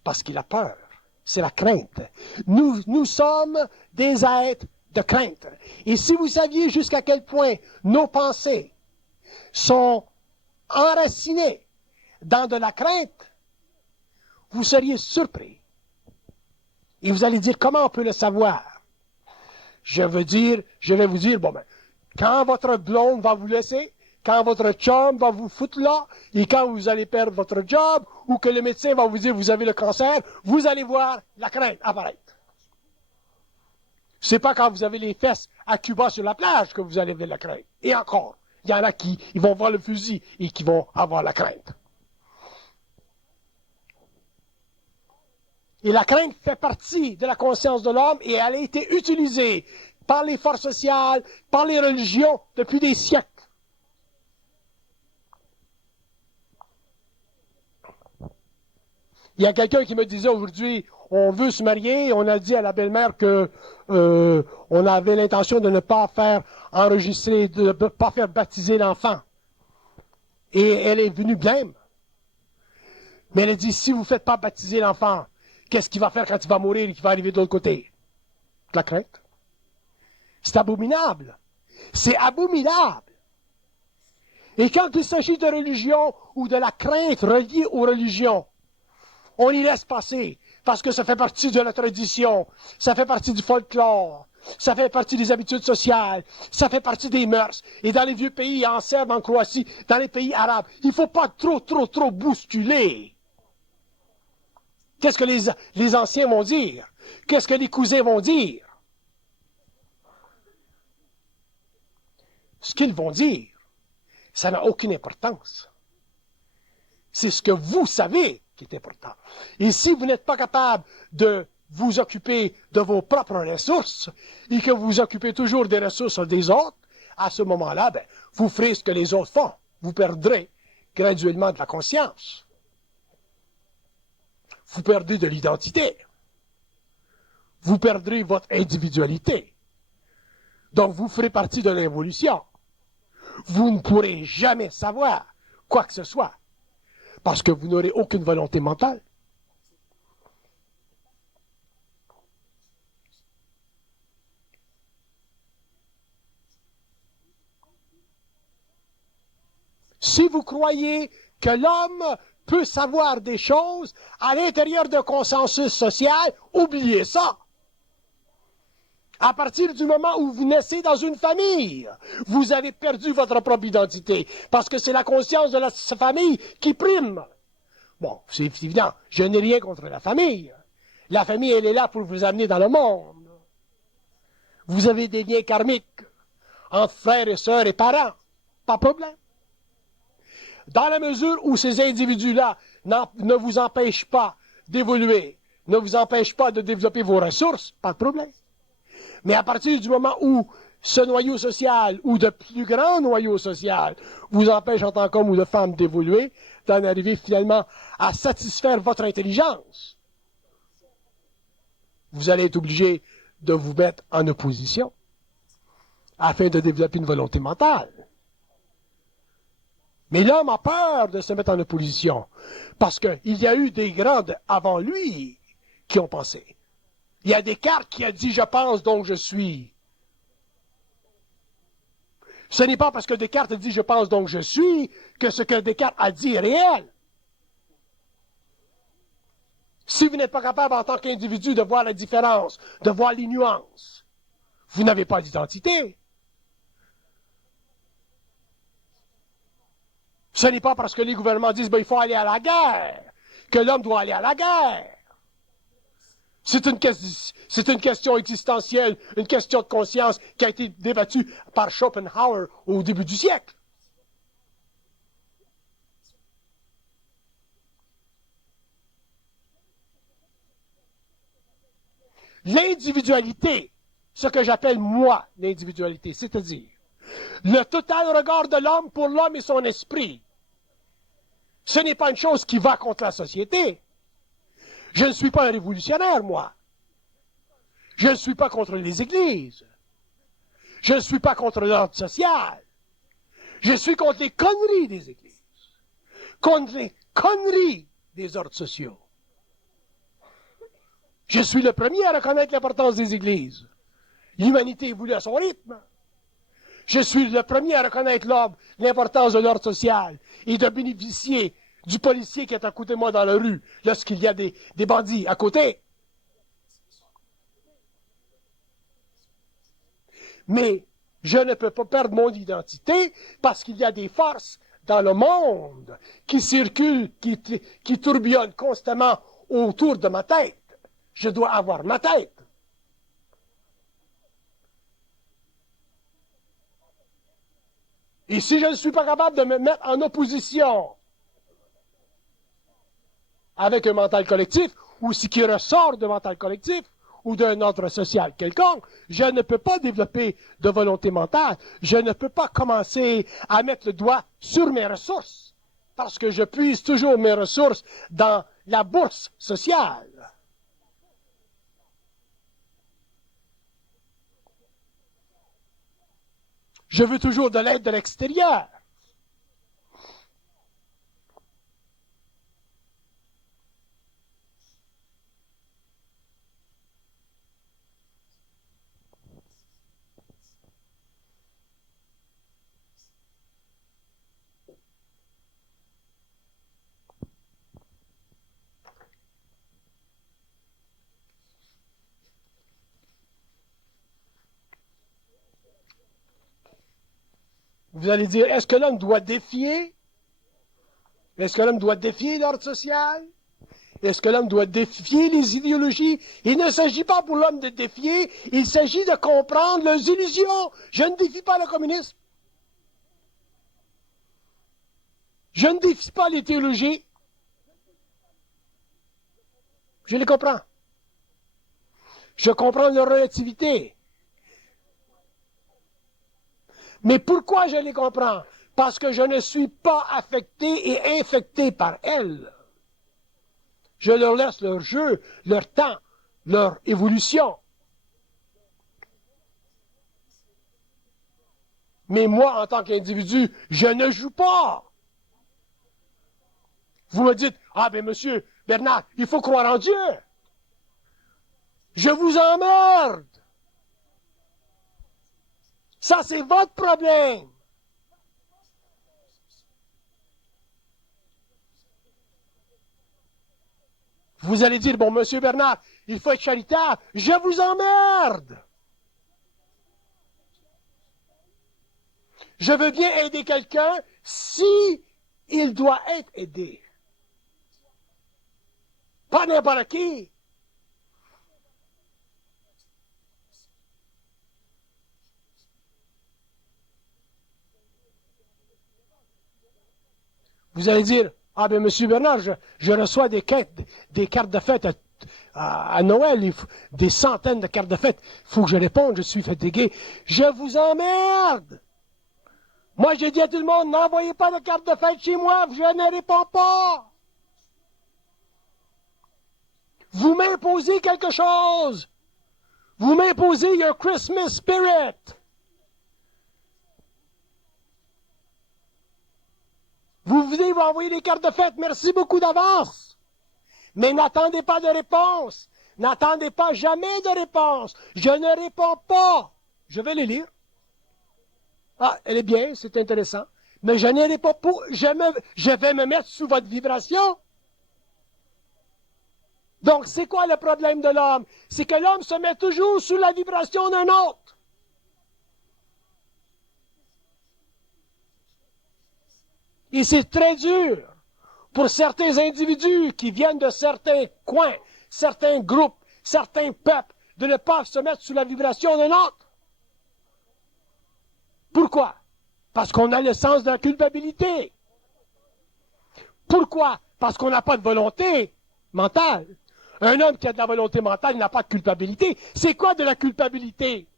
Parce qu'il a peur. C'est la crainte. Nous sommes des êtres de crainte. Et si vous saviez jusqu'à quel point nos pensées sont enracinées dans de la crainte, vous seriez surpris. Et vous allez dire, comment on peut le savoir? Je vais vous dire, bon ben, quand votre blonde va vous laisser, quand votre chum va vous foutre là, et quand vous allez perdre votre job, ou que le médecin va vous dire vous avez le cancer, vous allez voir la crainte apparaître. C'est pas quand vous avez les fesses à Cuba sur la plage que vous allez voir la crainte. Et encore, il y en a qui ils vont voir le fusil et qui vont avoir la crainte. Et la crainte fait partie de la conscience de l'homme et elle a été utilisée par les forces sociales, par les religions depuis des siècles. Il y a quelqu'un qui me disait aujourd'hui, on veut se marier, on a dit à la belle-mère que on avait l'intention de ne pas faire enregistrer, de ne pas faire baptiser l'enfant. Et elle est venue blême. Mais elle a dit, si vous ne faites pas baptiser l'enfant, qu'est-ce qu'il va faire quand il va mourir et qu'il va arriver de l'autre côté? La crainte. C'est abominable. C'est abominable. Et quand il s'agit de religion ou de la crainte reliée aux religions, on y laisse passer parce que ça fait partie de la tradition, ça fait partie du folklore, ça fait partie des habitudes sociales, ça fait partie des mœurs. Et dans les vieux pays, en Serbie, en Croatie, dans les pays arabes, il ne faut pas trop bousculer. Qu'est-ce que les anciens vont dire? Qu'est-ce que les cousins vont dire? Ce qu'ils vont dire, ça n'a aucune importance. C'est ce que vous savez qui est important. Et si vous n'êtes pas capable de vous occuper de vos propres ressources et que vous vous occupez toujours des ressources des autres, à ce moment-là, ben, vous ferez ce que les autres font. Vous perdrez graduellement de la conscience. vous perdez de l'identité. Vous perdrez votre individualité. Donc, vous ferez partie de l'évolution. Vous ne pourrez jamais savoir quoi que ce soit parce que vous n'aurez aucune volonté mentale. Si vous croyez que l'homme peut savoir des choses à l'intérieur d'un consensus social, oubliez ça. À partir du moment où vous naissez dans une famille, vous avez perdu votre propre identité, parce que c'est la conscience de la famille qui prime. Bon, c'est évident, je n'ai rien contre la famille. La famille, elle est là pour vous amener dans le monde. Vous avez des liens karmiques entre frères et sœurs et parents, pas de problème. Dans la mesure où ces individus-là ne vous empêchent pas d'évoluer, ne vous empêchent pas de développer vos ressources, pas de problème. Mais à partir du moment où ce noyau social ou de plus grands noyaux sociaux vous empêche en tant qu'homme ou de femme d'évoluer, d'en arriver finalement à satisfaire votre intelligence, vous allez être obligé de vous mettre en opposition afin de développer une volonté mentale. Mais l'homme a peur de se mettre en opposition parce qu'il y a eu des grands avant lui qui ont pensé. Il y a Descartes qui a dit « je pense donc je suis ». Ce n'est pas parce que Descartes a dit « je pense donc je suis » que ce que Descartes a dit est réel. Si vous n'êtes pas capable en tant qu'individu de voir la différence, de voir les nuances, vous n'avez pas d'identité. Ce n'est pas parce que les gouvernements disent ben, il faut aller à la guerre que l'homme doit aller à la guerre. C'est une question existentielle, une question de conscience qui a été débattue par Schopenhauer au début du siècle. L'individualité, ce que j'appelle moi l'individualité, c'est-à-dire le total regard de l'homme pour l'homme et son esprit, ce n'est pas une chose qui va contre la société. Je ne suis pas un révolutionnaire, moi. Je ne suis pas contre les églises. Je ne suis pas contre l'ordre social. Je suis contre les conneries des églises. Contre les conneries des ordres sociaux. Je suis le premier à reconnaître l'importance des églises. L'humanité évolue à son rythme. Je suis le premier à reconnaître l'importance de l'ordre social et de bénéficier du policier qui est à côté de moi dans la rue lorsqu'il y a des bandits à côté. Mais je ne peux pas perdre mon identité parce qu'il y a des forces dans le monde qui circulent, qui tourbillonnent constamment autour de ma tête. Je dois avoir ma tête. Et si je ne suis pas capable de me mettre en opposition avec un mental collectif, ou ce qui ressort de mental collectif, ou d'un ordre social quelconque, je ne peux pas développer de volonté mentale. Je ne peux pas commencer à mettre le doigt sur mes ressources, parce que je puise toujours mes ressources dans la bourse sociale. Je veux toujours de l'aide de l'extérieur. Vous allez dire, est-ce que l'homme doit défier? Est-ce que l'homme doit défier l'ordre social? Est-ce que l'homme doit défier les idéologies? Il ne s'agit pas pour l'homme de défier, il s'agit de comprendre leurs illusions. Je ne défie pas le communisme. Je ne défie pas les théologies. Je les comprends. Je comprends leur relativité. Mais pourquoi je les comprends? Parce que je ne suis pas affecté et infecté par elles. Je leur laisse leur jeu, leur temps, leur évolution. Mais moi, en tant qu'individu, je ne joue pas. Vous me dites, ah ben monsieur Bernard, il faut croire en Dieu. Je vous emmerde. Ça, c'est votre problème. Vous allez dire, bon, monsieur Bernard, il faut être charitable. Je vous emmerde. Je veux bien aider quelqu'un si il doit être aidé. Pas n'importe qui. Vous allez dire, ah ben monsieur Bernard, je reçois des cartes de fête à Noël, des centaines de cartes de fête. Il faut que je réponde, je suis fatigué. Je vous emmerde. Moi, j'ai dit à tout le monde, n'envoyez pas de cartes de fête chez moi, je ne réponds pas. Vous m'imposez quelque chose. Vous m'imposez your Christmas spirit. Vous venez m'envoyer des cartes de fête, merci beaucoup d'avance. Mais n'attendez pas de réponse. N'attendez pas jamais de réponse. Je ne réponds pas. Je vais les lire. Ah, elle est bien, c'est intéressant. Mais je ne réponds pas. Je vais me mettre sous votre vibration. Donc, c'est quoi le problème de l'homme? C'est que l'homme se met toujours sous la vibration d'un autre. Et c'est très dur pour certains individus qui viennent de certains coins, certains groupes, certains peuples, de ne pas se mettre sous la vibration d'un autre. Pourquoi? Parce qu'on a le sens de la culpabilité. Pourquoi? Parce qu'on n'a pas de volonté mentale. Un homme qui a de la volonté mentale n'a pas de culpabilité. C'est quoi de la culpabilité?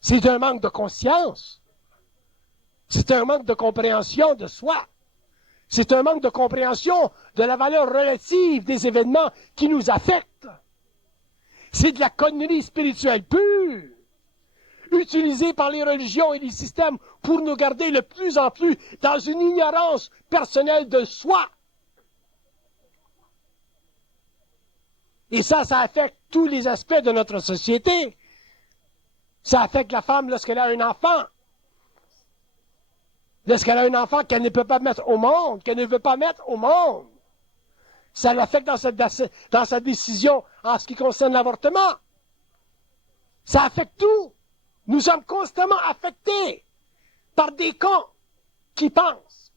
C'est un manque de conscience. C'est un manque de compréhension de soi. C'est un manque de compréhension de la valeur relative des événements qui nous affectent. C'est de la connerie spirituelle pure, utilisée par les religions et les systèmes pour nous garder de plus en plus dans une ignorance personnelle de soi. Et ça affecte tous les aspects de notre société. Ça affecte la femme lorsqu'elle a un enfant. Lorsqu'elle a un enfant qu'elle ne peut pas mettre au monde, qu'elle ne veut pas mettre au monde. Ça l'affecte dans sa décision en ce qui concerne l'avortement. Ça affecte tout. Nous sommes constamment affectés par des cons qui pensent.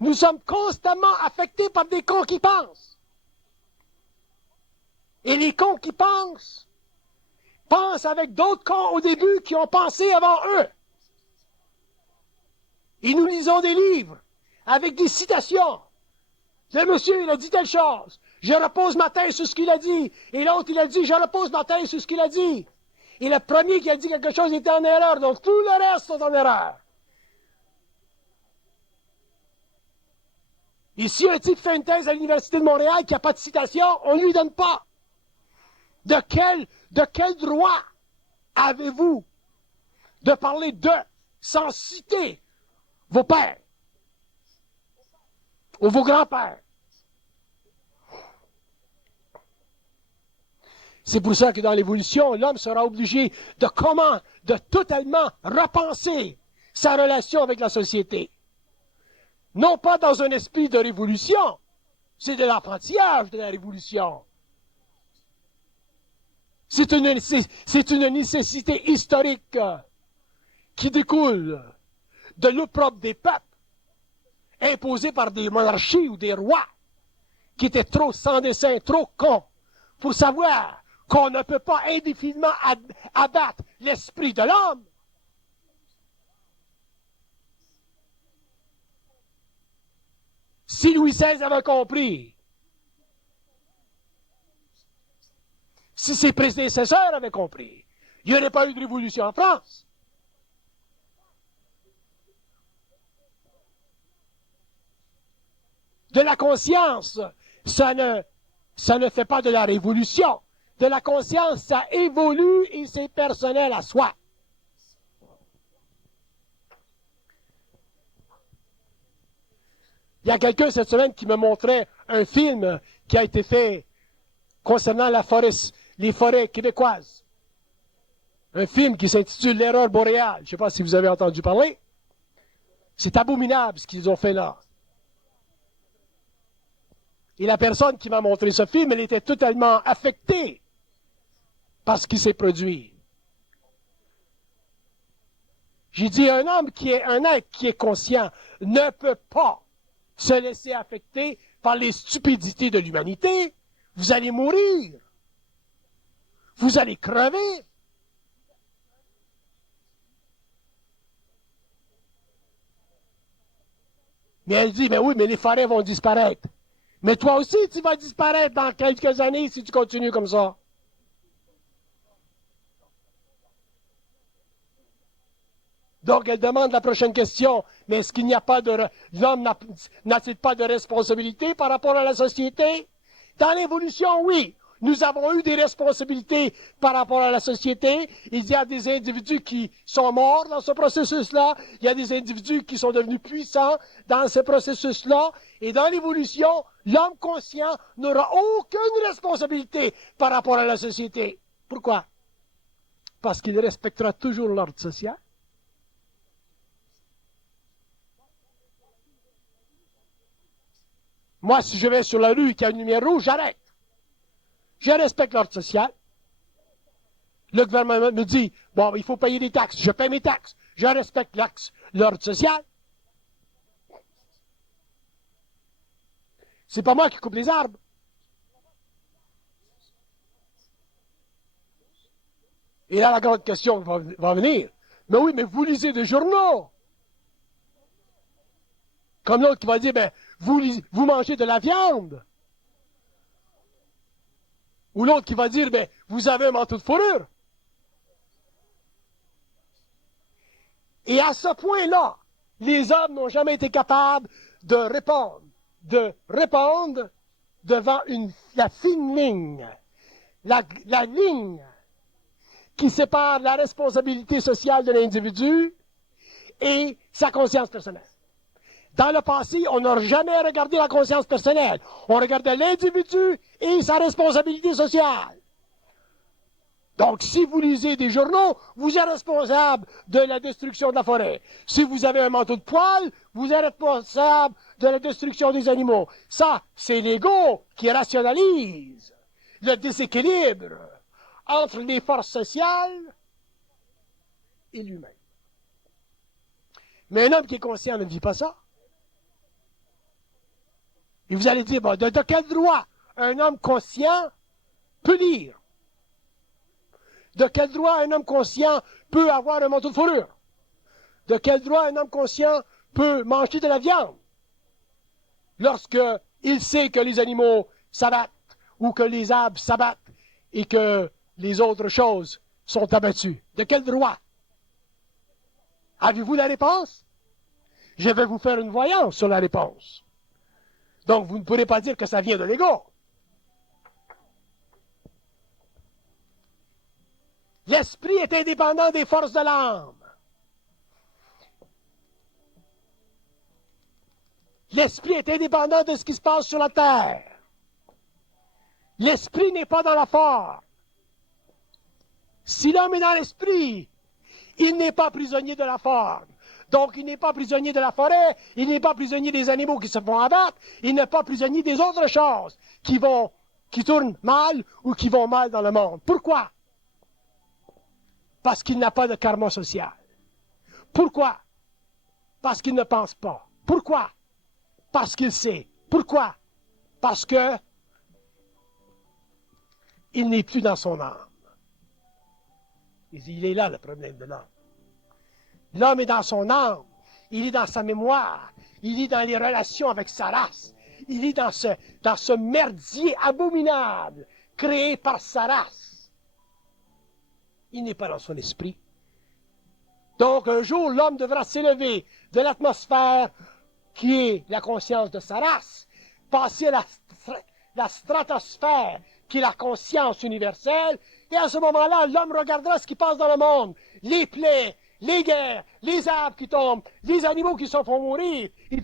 Nous sommes constamment affectés par des cons qui pensent. Et les cons qui pensent avec d'autres cons au début qui ont pensé avant eux. Et nous lisons des livres avec des citations. Le monsieur, il a dit telle chose. Je repose ma tête sur ce qu'il a dit. Et l'autre, il a dit, je repose ma tête sur ce qu'il a dit. Et le premier qui a dit quelque chose était en erreur. Donc tout le reste sont en erreur. Et si un type fait une thèse à l'Université de Montréal qui n'a pas de citation, on ne lui donne pas. De quel droit avez-vous de parler d'eux sans citer vos pères ou vos grands-pères? C'est pour ça que dans l'évolution, l'homme sera obligé de totalement repenser sa relation avec la société. Non pas dans un esprit de révolution, c'est de l'apprentissage de la révolution. C'est une nécessité historique qui découle de l'opprobre des peuples imposés par des monarchies ou des rois qui étaient trop sans dessein, trop cons pour savoir qu'on ne peut pas indéfiniment abattre l'esprit de l'homme. Si Louis XVI avait compris, si ses prédécesseurs avaient compris, il n'y aurait pas eu de révolution en France. De la conscience, ça ne fait pas de la révolution. De la conscience, ça évolue et c'est personnel à soi. Il y a quelqu'un cette semaine qui me montrait un film qui a été fait concernant les forêts québécoises. Un film qui s'intitule L'erreur boréale. Je ne sais pas si vous avez entendu parler. C'est abominable ce qu'ils ont fait là. Et la personne qui m'a montré ce film, elle était totalement affectée par ce qui s'est produit. J'ai dit, un être qui est conscient ne peut pas se laisser affecter par les stupidités de l'humanité. Vous allez mourir. Vous allez crever. Mais elle dit, mais oui, mais les forêts vont disparaître. Mais toi aussi, tu vas disparaître dans quelques années si tu continues comme ça. Donc, elle demande la prochaine question. Mais est-ce qu'il n'y a pas l'homme n'a-t-il pas de responsabilité par rapport à la société? Dans l'évolution, oui. Nous avons eu des responsabilités par rapport à la société. Il y a des individus qui sont morts dans ce processus-là. Il y a des individus qui sont devenus puissants dans ce processus-là. Et dans l'évolution, l'homme conscient n'aura aucune responsabilité par rapport à la société. Pourquoi? Parce qu'il respectera toujours l'ordre social. Moi, si je vais sur la rue et qu'il y a une lumière rouge, j'arrête. Je respecte l'ordre social. Le gouvernement me dit, bon, il faut payer des taxes. Je paie mes taxes. Je respecte l'ordre social. C'est pas moi qui coupe les arbres. Et là, la grande question va venir. Mais oui, mais vous lisez des journaux. Comme l'autre qui va dire, ben, vous mangez de la viande. Ou l'autre qui va dire, ben, vous avez un manteau de fourrure. Et à ce point-là, les hommes n'ont jamais été capables de répondre devant la fine ligne, la ligne qui sépare la responsabilité sociale de l'individu et sa conscience personnelle. Dans le passé, on n'a jamais regardé la conscience personnelle. On regardait l'individu et sa responsabilité sociale. Donc, si vous lisez des journaux, vous êtes responsable de la destruction de la forêt. Si vous avez un manteau de poil, vous êtes responsable de la destruction des animaux. Ça, c'est l'ego qui rationalise le déséquilibre entre les forces sociales et l'humain. Mais un homme qui est conscient ne vit pas ça. Et vous allez dire, bon, de quel droit un homme conscient peut lire? De quel droit un homme conscient peut avoir un manteau de fourrure? De quel droit un homme conscient peut manger de la viande? Lorsqu'il sait que les animaux s'abattent ou que les arbres s'abattent et que les autres choses sont abattues. De quel droit? Avez-vous la réponse? Je vais vous faire une voyance sur la réponse. Donc, vous ne pourrez pas dire que ça vient de l'ego. L'esprit est indépendant des forces de l'âme. L'esprit est indépendant de ce qui se passe sur la terre. L'esprit n'est pas dans la forme. Si l'homme est dans l'esprit, il n'est pas prisonnier de la forme. Donc, il n'est pas prisonnier de la forêt, il n'est pas prisonnier des animaux qui se font abattre, il n'est pas prisonnier des autres choses qui tournent mal ou qui vont mal dans le monde. Pourquoi? Parce qu'il n'a pas de karma social. Pourquoi? Parce qu'il ne pense pas. Pourquoi? Parce qu'il sait. Pourquoi? Parce que il n'est plus dans son âme. Il est là le problème de l'homme. L'homme est dans son âme, il est dans sa mémoire, il est dans les relations avec sa race, il est dans ce merdier abominable créé par sa race. Il n'est pas dans son esprit. Donc un jour, l'homme devra s'élever de l'atmosphère qui est la conscience de sa race passer la stratosphère qui est la conscience universelle, et à ce moment-là, l'homme regardera ce qui passe dans le monde, les plaies, les guerres, les arbres qui tombent, les animaux qui se font mourir. Il